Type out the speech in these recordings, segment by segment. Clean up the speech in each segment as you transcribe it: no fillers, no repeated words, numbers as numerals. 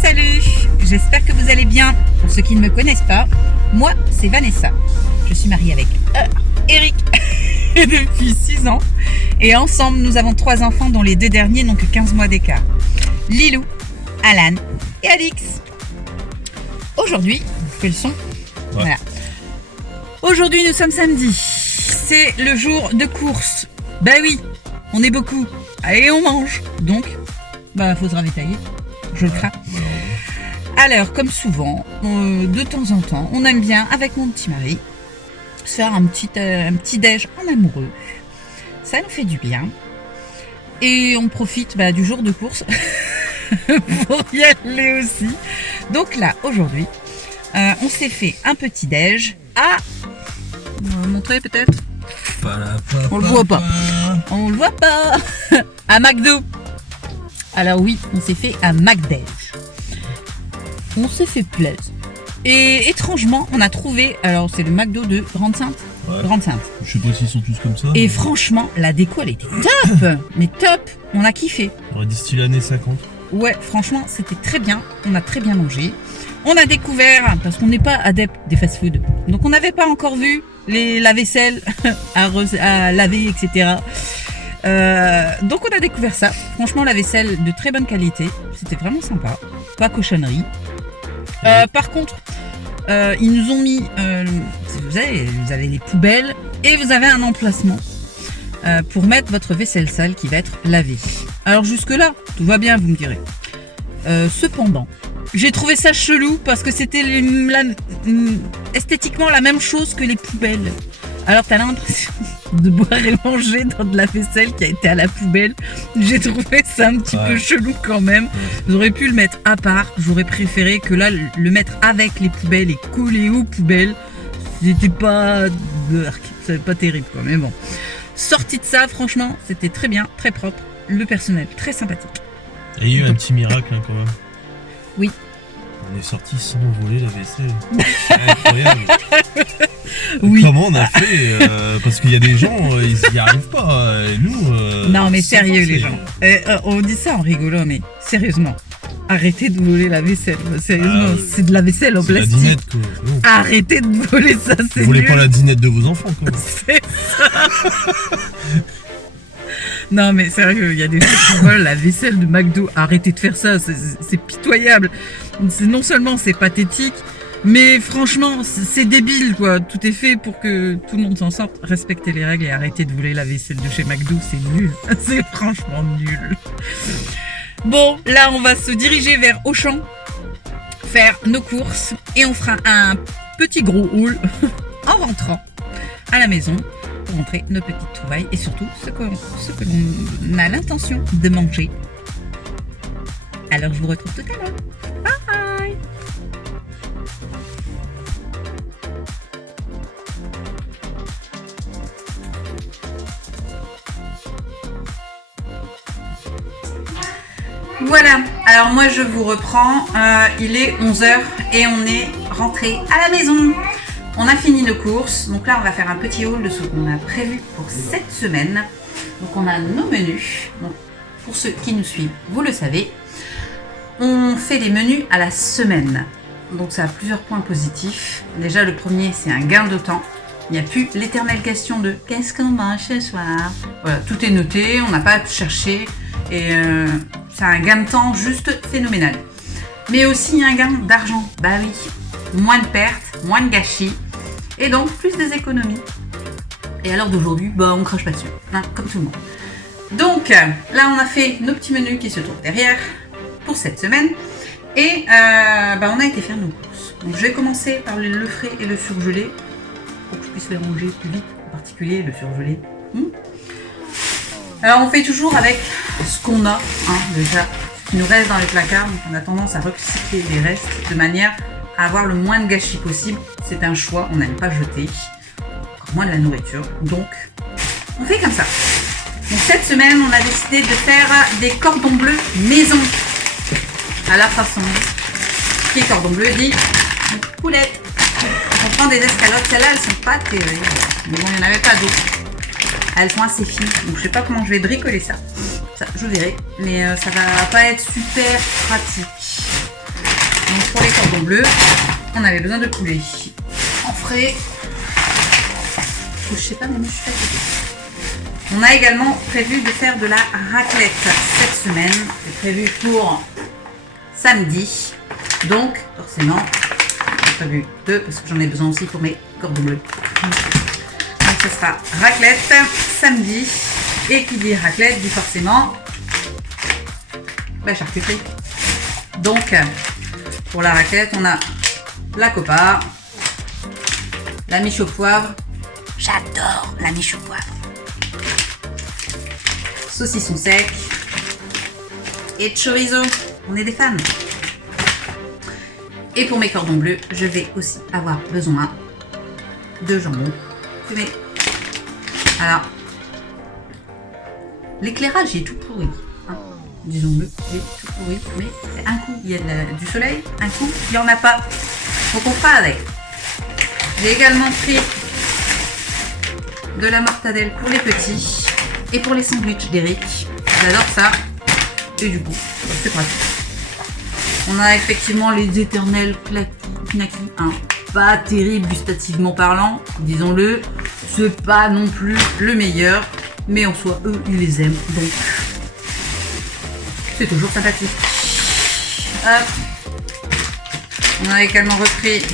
Salut, j'espère que vous allez bien. Pour ceux qui ne me connaissent pas, moi c'est Vanessa. Je suis mariée avec Eric depuis 6 ans. Et ensemble nous avons 3 enfants dont les 2 derniers n'ont que 15 mois d'écart. Lilou, Alan et Alix. Aujourd'hui, je fais le son. Voilà. Aujourd'hui nous sommes samedi. C'est le jour de course. Bah oui, on est beaucoup. Et on mange. Donc, faut se ravitailler. Je le crains. Alors, comme souvent, de temps en temps, on aime bien, avec mon petit mari, se faire un petit déj en amoureux. Ça nous fait du bien. Et on profite du jour de course pour y aller aussi. Donc là, aujourd'hui, on s'est fait un petit déj à... On va montrer peut-être. On le voit pas. On le voit pas. À McDo. Alors oui, on s'est fait un McDéj. On s'est fait plaisir. Et étrangement, on a trouvé... Alors, c'est le McDo de Grande-Sainte. Ouais. Grande-Sainte. Je sais pas s'ils sont tous comme ça. Et franchement, la déco, elle était top. Mais top. On a kiffé. On aurait dit style années 50. Ouais, franchement, c'était très bien. On a très bien mangé. On a découvert, parce qu'on n'est pas adepte des fast-food, donc on n'avait pas encore vu les lave-vaisselle à laver, etc. Donc on a découvert ça. Franchement, la vaisselle de très bonne qualité. C'était vraiment sympa. Pas cochonnerie. Par contre, ils nous ont mis... vous avez les poubelles et vous avez un emplacement pour mettre votre vaisselle sale qui va être lavée. Alors jusque-là, tout va bien, vous me direz. Cependant, j'ai trouvé ça chelou parce que c'était esthétiquement la même chose que les poubelles. Alors t'as l'impression de boire et manger dans de la vaisselle qui a été à la poubelle. J'ai trouvé ça un petit peu chelou quand même. J'aurais pu le mettre à part. J'aurais préféré que là, le mettre avec les poubelles et collé aux poubelles. C'était pas... C'était pas terrible quoi, mais bon. Sorti de ça, franchement, c'était très bien, très propre. Le personnel, très sympathique. Et il y a eu un petit miracle quand même. Oui. On est sorti sans voler la vaisselle. C'est incroyable. Oui. Comment on a fait parce qu'il y a des gens, ils n'y arrivent pas. Et nous. Non, mais sérieux, les gens. On dit ça en rigolant, mais sérieusement. Arrêtez de voler la vaisselle. Sérieusement, c'est de la vaisselle en plastique. La dinette, quoi. Bon. Arrêtez de voler ça, c'est Vous voulez nul. pas la dinette de vos enfants, quoi. C'est ça. Non, mais sérieux, il y a des gens qui volent la vaisselle de McDo. Arrêtez de faire ça, c'est pitoyable. Non seulement c'est pathétique, mais franchement, c'est débile, quoi. Tout est fait pour que tout le monde s'en sorte. Respectez les règles et arrêtez de voler la vaisselle de chez McDo, c'est nul. C'est franchement nul. Bon, là, on va se diriger vers Auchan, faire nos courses, et on fera un petit gros haul en rentrant à la maison pour montrer nos petites trouvailles et surtout ce que l'on a l'intention de manger. Alors, je vous retrouve tout à l'heure. Bye! Voilà, alors moi je vous reprends, il est 11h et on est rentré à la maison. On a fini nos courses, donc là on va faire un petit haul de ce qu'on a prévu pour cette semaine. Donc on a nos menus, donc, pour ceux qui nous suivent, vous le savez, on fait des menus à la semaine. Donc ça a plusieurs points positifs. Déjà le premier c'est un gain de temps. Il n'y a plus l'éternelle question de qu'est-ce qu'on mange ce soir. Voilà, tout est noté, on n'a pas à chercher et c'est un gain de temps juste phénoménal. Mais aussi un gain d'argent. Bah oui, moins de pertes, moins de gâchis et donc plus des économies. Et à l'heure d'aujourd'hui, on crache pas dessus, hein, comme tout le monde. Donc là on a fait nos petits menus qui se trouvent derrière pour cette semaine et on a été faire nos courses. Donc je vais commencer par le frais et le surgelé pour que je puisse les ranger plus vite, en particulier le surgelé. Alors on fait toujours avec ce qu'on a, déjà, ce qui nous reste dans les placards. Donc on a tendance à recycler les restes de manière à avoir le moins de gâchis possible. C'est un choix, on n'aime pas jeter, encore moins de la nourriture. Donc on fait comme ça. Donc cette semaine on a décidé de faire des cordons bleus maison. À la façon qui est cordon bleu dit poulette. On prend des escalope, celles-là elles sont pas terribles, mais bon il n'y en avait pas d'autres. Elles sont assez fines, donc je sais pas comment je vais bricoler ça. Ça je verrai, mais ça va pas être super pratique. Donc pour les cordons bleus, on avait besoin de poulet en frais. Je sais pas, mais je suis fatiguée. On a également prévu de faire de la raclette cette semaine. C'est prévu pour samedi. Donc, forcément, j'ai prévu 2 parce que j'en ai besoin aussi pour mes cordons bleus. Donc, ce sera raclette samedi. Et qui dit raclette dit forcément charcuterie. Donc, pour la raclette, on a la copa, la miche au poivre. J'adore la miche au poivre. Saucisson sec et chorizo. On est des fans. Et pour mes cordons bleus, je vais aussi avoir besoin de jambon fumé. Alors, l'éclairage est tout pourri. Hein. Disons-le, il est tout pourri. Mais un coup, il y a du soleil, un coup, il n'y en a pas. Donc on fera avec. J'ai également pris de la mortadelle pour les petits et pour les sandwichs d'Eric. J'adore ça. Et du coup, c'est pratique. On a effectivement les éternels knacky, hein. Pas terrible gustativement parlant, disons-le. C'est pas non plus le meilleur, mais en soi, eux, ils les aiment. Donc, c'est toujours sympathique. Hop. On a également repris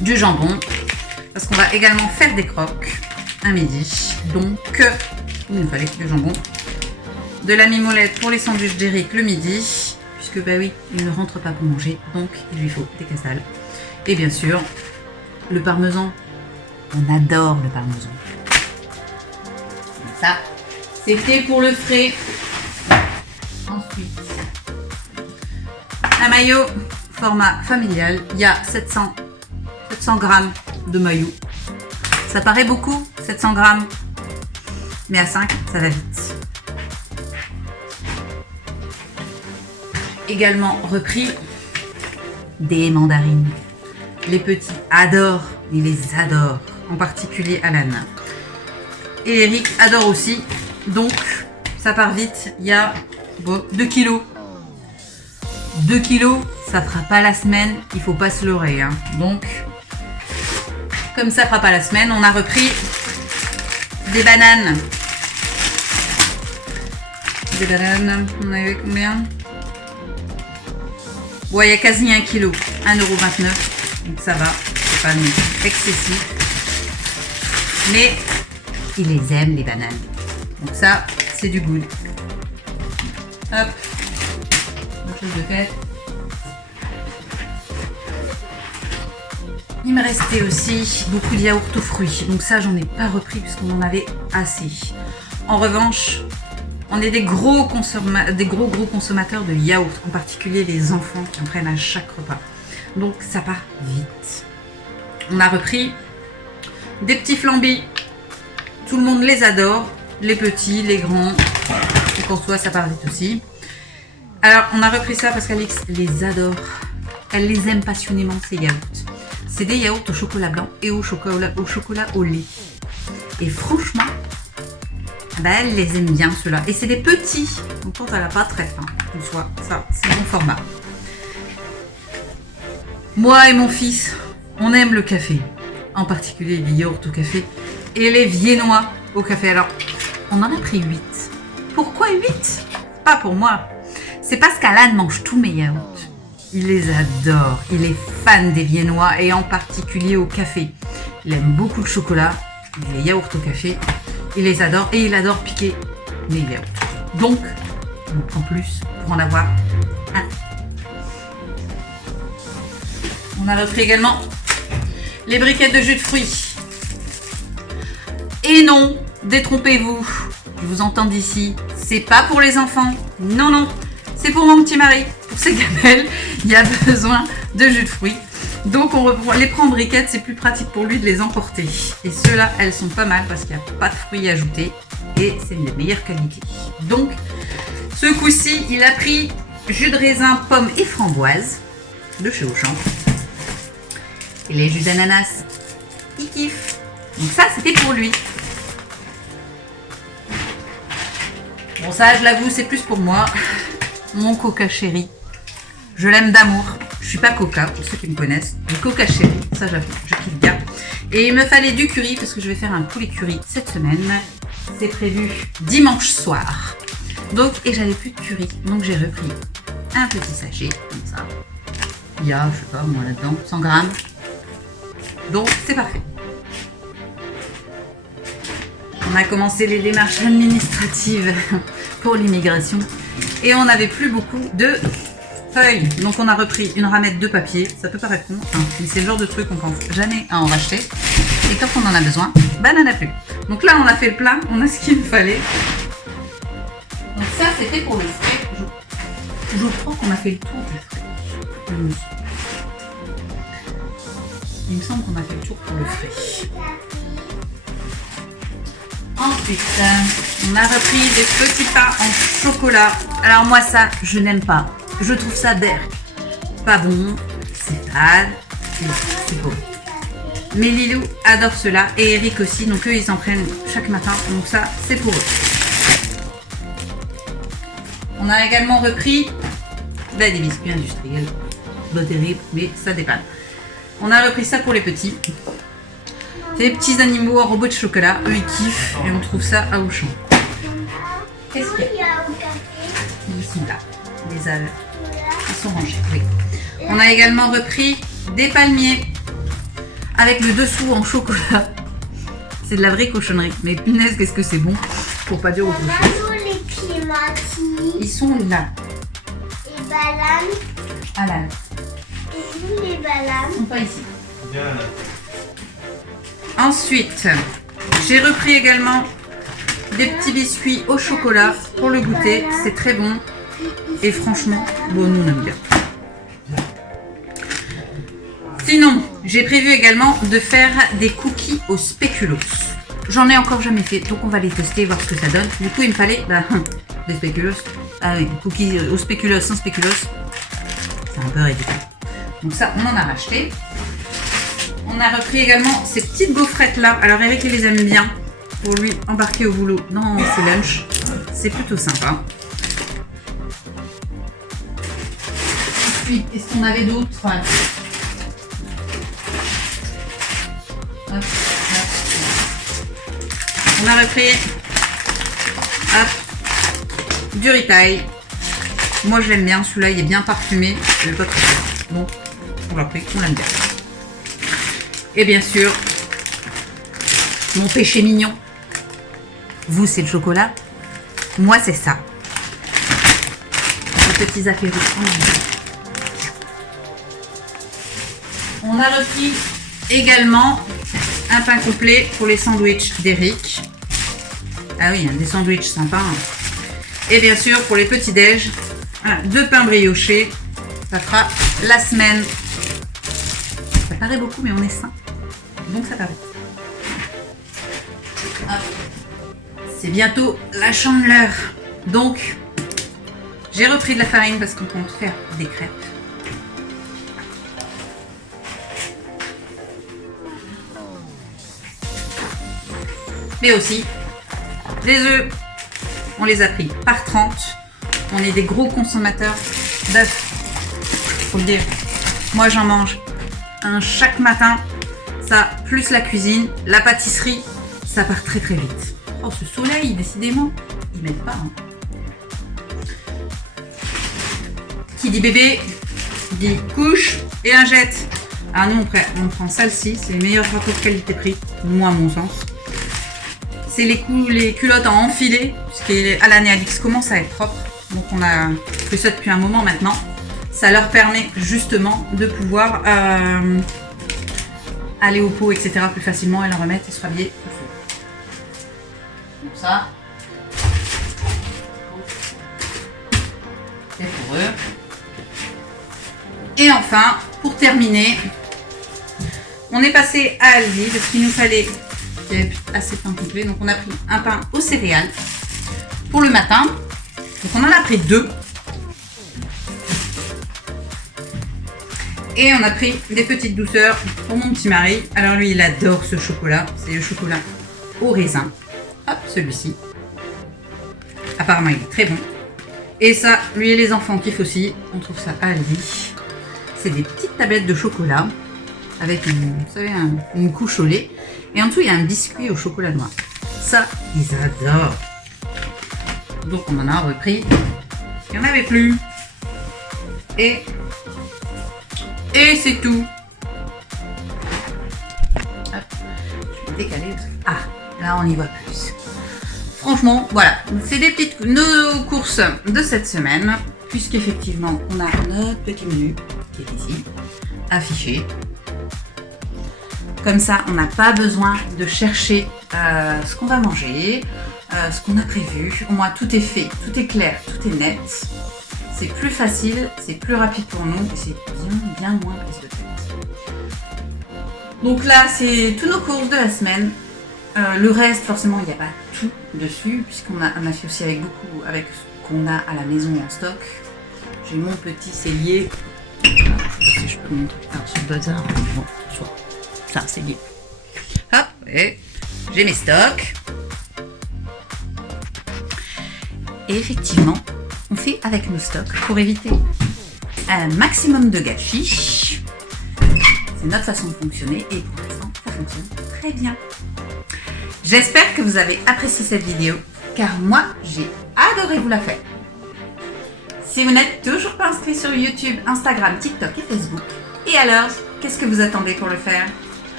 du jambon, parce qu'on va également faire des croques à midi. Donc, il nous fallait du jambon. De la mimolette pour les sandwichs d'Eric le midi, puisque bah oui, il ne rentre pas pour manger, donc il lui faut des castales. Et bien sûr, le parmesan. On adore le parmesan. Ça, c'était pour le frais. Ensuite, un maillot format familial. Il y a 700 grammes de maillot. Ça paraît beaucoup, 700 grammes. Mais à 5, ça va vite. Également repris des mandarines. Les petits adorent, ils les adorent. En particulier Alan. Et Eric adore aussi. Donc, ça part vite. Il y a 2 kilos. 2 kilos, ça fera pas la semaine. Il faut pas se leurrer. Hein. Donc, comme ça fera pas la semaine, on a repris des bananes. Des bananes, on avait combien? Ouais, il y a quasi 1 kilo. 1,29 €. Donc ça va. C'est pas excessif. Mais ils les aiment, les bananes. Donc ça, c'est du good. Hop. Autre chose de fait. Il me restait aussi beaucoup de yaourt aux fruits. Donc ça, j'en ai pas repris puisqu'on en avait assez. En revanche, on est des gros consommateurs de yaourt. En particulier les enfants qui en prennent à chaque repas. Donc ça part vite. On a repris des petits flambis. Tout le monde les adore. Les petits, les grands. Donc en soi, ça part vite aussi. Alors, on a repris ça parce qu'Alix les adore. Elle les aime passionnément, ces yaourts. C'est des yaourts au chocolat blanc et au chocolat au lait. Et franchement, elle les aime bien, ceux-là. Et c'est des petits. Donc quand elle n'a pas très faim. En soi, ça, c'est bon format. Moi et mon fils, on aime le café. En particulier les yaourts au café. Et les viennois au café. Alors, on en a pris 8. Pourquoi 8? Pas pour moi. C'est parce qu'Alan mange tous mes yaourts. Il les adore. Il est fan des viennois et en particulier au café. Il aime beaucoup le chocolat, les yaourts au café. Il les adore et il adore piquer mes yaourts. Donc, on prend plus pour en avoir un. On a repris également les briquettes de jus de fruits. Et non, détrompez-vous. Je vous entends d'ici. C'est pas pour les enfants. Non, non. C'est pour mon petit mari. Pour ses gamelles, il y a besoin de jus de fruits. Donc on les prend en briquettes, c'est plus pratique pour lui de les emporter. Et ceux-là, elles sont pas mal parce qu'il n'y a pas de fruits ajoutés. Et c'est de meilleure qualité. Donc, ce coup-ci, il a pris jus de raisin, pommes et framboises de chez Auchan. Et les jus d'ananas, il kiffe. Donc ça, c'était pour lui. Bon, ça, je l'avoue, c'est plus pour moi. Mon coca chéri. Je l'aime d'amour. Je suis pas coca, pour ceux qui me connaissent. Le coca chéri, ça j'avoue, je kiffe bien. Et il me fallait du curry parce que je vais faire un poulet curry cette semaine. C'est prévu dimanche soir. Donc, et j'avais plus de curry. Donc j'ai repris un petit sachet, comme ça. Il y a, je sais pas, moi là-dedans, 100 grammes. Donc c'est parfait. On a commencé les démarches administratives pour l'immigration. Et on n'avait plus beaucoup de feuilles. Donc on a repris une ramette de papier. Ça peut paraître con, hein, mais c'est le genre de truc qu'on pense jamais à en racheter. Et quand on en a besoin, bah on n'en a plus. Donc là on a fait le plein, on a ce qu'il fallait. Donc ça c'était pour le frais. Je crois qu'on a fait le tour du frais. Il me semble qu'on a fait le tour pour le frais. Ensuite, on a repris des petits pains en chocolat. Alors moi ça, je n'aime pas. Je trouve ça pas bon, c'est fade, c'est beau. Mais Lilou adore cela et Eric aussi, donc eux ils en prennent chaque matin, donc ça c'est pour eux. On a également repris des biscuits industriels, pas terrible, mais ça dépanne. On a repris ça pour les petits. C'est des petits animaux en robot de chocolat, eux ils kiffent et on trouve ça à Auchan. Qu'est-ce qu'il y a? Ils sont là, les algues. Ils sont rangés, oui. On a également repris des palmiers avec le dessous en chocolat. C'est de la vraie cochonnerie, mais punaise qu'est-ce que c'est bon, pour pas dire autre chose. Les clémentines. Ils sont là. Les bananes. Ah là, Et où les bananes? ils sont pas ici. Ensuite, j'ai repris également des petits biscuits au chocolat pour le goûter. C'est très bon. Et franchement, bon, nous on aime bien. Sinon, j'ai prévu également de faire des cookies au spéculoos. J'en ai encore jamais fait, donc on va les tester, voir ce que ça donne. Du coup, il me fallait des spéculoos. Ah oui, cookies au spéculoos sans spéculoos. C'est un peu ridicule. Donc ça, on en a racheté. On a repris également ces petites gaufrettes là. Alors Eric il les aime bien pour lui embarquer au boulot dans ses lunchs. C'est plutôt sympa. Puis, qu'est-ce qu'on avait d'autre? On a repris du ritail. Moi je l'aime bien, celui-là il est bien parfumé. Je l'ai pas trop. Bon, on l'a pris, on l'aime bien. Et bien sûr, mon péché mignon. Vous c'est le chocolat, moi c'est ça. Les petits apéros. On a repris également un pain complet pour les sandwichs d'Eric. Ah oui, des sandwichs sympas. Et bien sûr, pour les petits déj, 2 pains briochés. Ça fera la semaine. Ça paraît beaucoup, mais on est sain. Donc ça paraît. C'est bientôt la chandeleur. Donc, j'ai repris de la farine parce qu'on compte faire des crêpes. Mais aussi, les œufs, on les a pris par 30. On est des gros consommateurs d'œufs. Faut le dire. Moi, j'en mange un chaque matin. Ça, plus la cuisine, la pâtisserie, ça part très très vite. Oh, ce soleil, décidément, il m'aide pas. Hein. Qui dit bébé, dit couche et lingette. Ah nous, on prend celle-ci, c'est les meilleurs rapports qualité-prix, moi à mon sens. C'est les culottes en enfilé, puisque Alan et Alix commencent à être propres. Donc on a fait ça depuis un moment maintenant. Ça leur permet justement de pouvoir aller au pot, etc. plus facilement et le remettre et se rhabiller tout seul. Donc ça, c'est pour eux. Et enfin, pour terminer, on est passé à Aldi parce qu'il nous fallait il y avait assez de pain complet. Donc on a pris un pain aux céréales pour le matin. Donc on en a pris 2. Et on a pris des petites douceurs pour mon petit mari. Alors lui il adore ce chocolat. C'est le chocolat au raisin. Hop, celui-ci. Apparemment il est très bon. Et ça, lui et les enfants kiffent aussi. On trouve ça à Aldi. c'est des petites tablettes de chocolat avec une couche au lait. Et en dessous, il y a un biscuit au chocolat noir. Ça, ils adorent. Donc, on en a repris. Il n'y en avait plus. Et c'est tout. Hop, je vais décaler. Ah, là, on y voit plus. Franchement, voilà. C'est nos courses de cette semaine. Puisqu'effectivement, on a notre petit menu qui est ici, affiché. Comme ça, on n'a pas besoin de chercher ce qu'on va manger, ce qu'on a prévu. Au moins, tout est fait, tout est clair, tout est net. C'est plus facile, c'est plus rapide pour nous et c'est bien moins prise de tête. Donc là, c'est tous nos courses de la semaine. Le reste, forcément, il n'y a pas tout dessus puisqu'on a fait aussi avec beaucoup, avec ce qu'on a à la maison en stock. J'ai mon petit cellier. Je sais pas si je peux montrer sur le bazar. Bon, soit. Ça, c'est lié. Hop, et j'ai mes stocks. Et effectivement, on fait avec nos stocks pour éviter un maximum de gâchis. C'est notre façon de fonctionner et pour l'instant, ça fonctionne très bien. J'espère que vous avez apprécié cette vidéo, car moi, j'ai adoré vous la faire. Si vous n'êtes toujours pas inscrit sur YouTube, Instagram, TikTok et Facebook, et alors, qu'est-ce que vous attendez pour le faire ?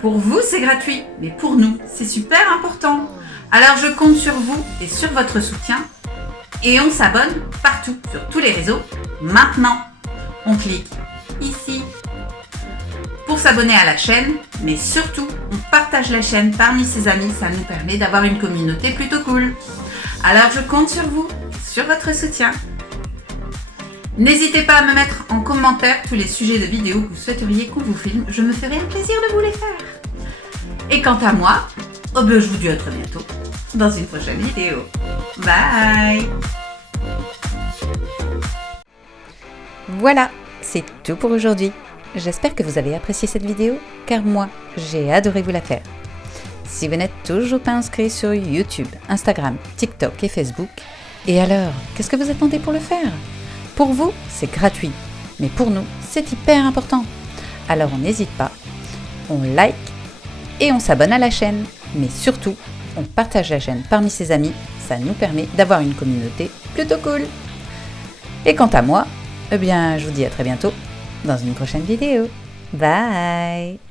Pour vous, c'est gratuit, mais pour nous, c'est super important. Alors, je compte sur vous et sur votre soutien. Et on s'abonne partout, sur tous les réseaux. Maintenant, on clique ici pour s'abonner à la chaîne. Mais surtout, on partage la chaîne parmi ses amis. Ça nous permet d'avoir une communauté plutôt cool. Alors, je compte sur vous, sur votre soutien. N'hésitez pas à me mettre en commentaire tous les sujets de vidéos que vous souhaiteriez qu'on vous filme. Je me ferai un plaisir de vous les faire. Et quant à moi, je vous dis à très bientôt dans une prochaine vidéo. Bye! Voilà, c'est tout pour aujourd'hui. J'espère que vous avez apprécié cette vidéo, car moi, j'ai adoré vous la faire. Si vous n'êtes toujours pas inscrit sur YouTube, Instagram, TikTok et Facebook, et alors, qu'est-ce que vous attendez pour le faire ? Pour vous, c'est gratuit, mais pour nous, c'est hyper important. Alors on n'hésite pas, on like et on s'abonne à la chaîne. Mais surtout, on partage la chaîne parmi ses amis, ça nous permet d'avoir une communauté plutôt cool. Et quant à moi, je vous dis à très bientôt dans une prochaine vidéo. Bye!